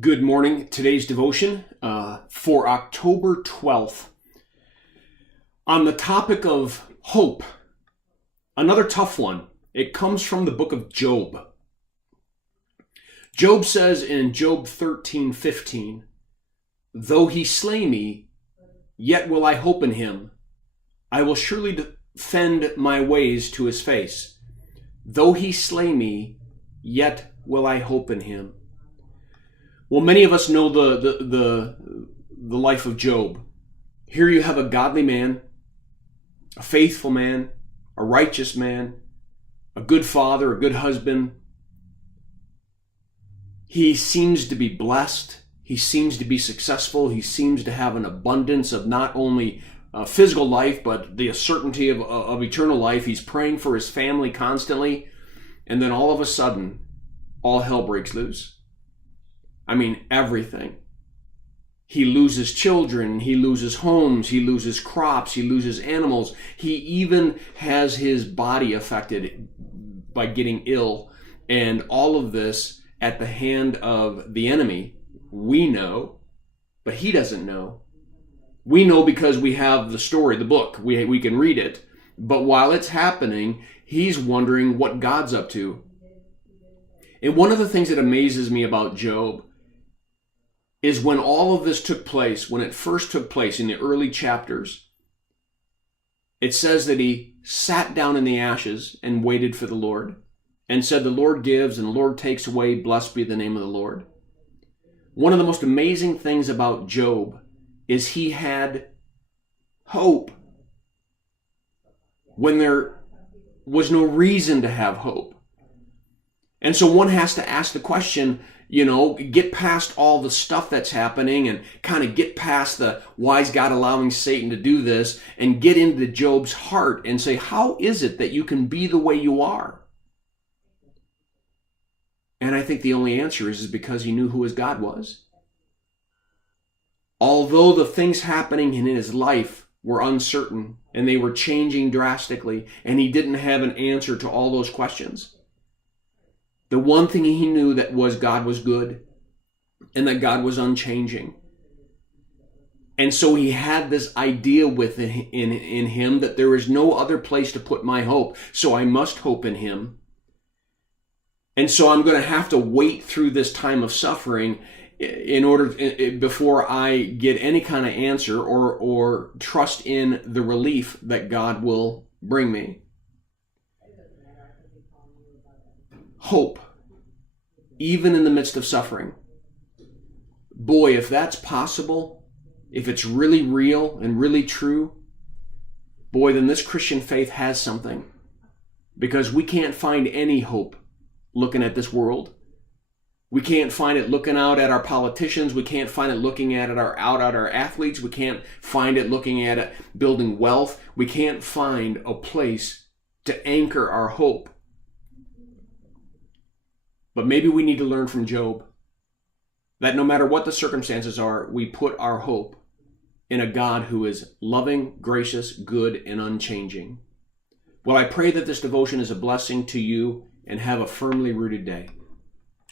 Good morning. Today's devotion for October 12th on the topic of hope. Another tough one. It comes from the book of Job. Job says in Job 13:15, "Though he slay me, yet will I hope in him. I will surely defend my ways to his face. Though he slay me, yet will I hope in him." Well, many of us know the life of Job. Here you have a godly man, a faithful man, a righteous man, a good father, a good husband. He seems to be blessed. He seems to be successful. He seems to have an abundance of not only physical life, but the certainty of eternal life. He's praying for his family constantly. And then all of a sudden, all hell breaks loose. I mean, everything. He loses children, he loses homes, he loses crops, he loses animals. He even has his body affected by getting ill. And all of this at the hand of the enemy. We know, but he doesn't know. We know because we have the story, the book. We can read it. But while it's happening, he's wondering what God's up to. And one of the things that amazes me about Job is when all of this took place, when it first took place in the early chapters, it says that he sat down in the ashes and waited for the Lord and said, "The Lord gives and the Lord takes away. Blessed be the name of the Lord." One of the most amazing things about Job is he had hope when there was no reason to have hope. And so one has to ask the question, get past all the stuff that's happening and kind of get past the why is God allowing Satan to do this and get into Job's heart and say, how is it that you can be the way you are? And I think the only answer is because he knew who his God was. Although the things happening in his life were uncertain and they were changing drastically and he didn't have an answer to all those questions, the one thing he knew that was God was good and that God was unchanging. And so he had this idea in him that there is no other place to put my hope. So I must hope in him. And so I'm going to have to wait through this time of suffering before I get any kind of answer or trust in the relief that God will bring me. Hope, even in the midst of suffering. Boy, if that's possible, if it's really real and really true, boy, then this Christian faith has something. Because we can't find any hope looking at this world. We can't find it looking out at our politicians. We can't find it looking at our athletes. We can't find it looking at it building wealth. We can't find a place to anchor our hope. But maybe we need to learn from Job that no matter what the circumstances are, we put our hope in a God who is loving, gracious, good, and unchanging. Well, I pray that this devotion is a blessing to you and have a firmly rooted day.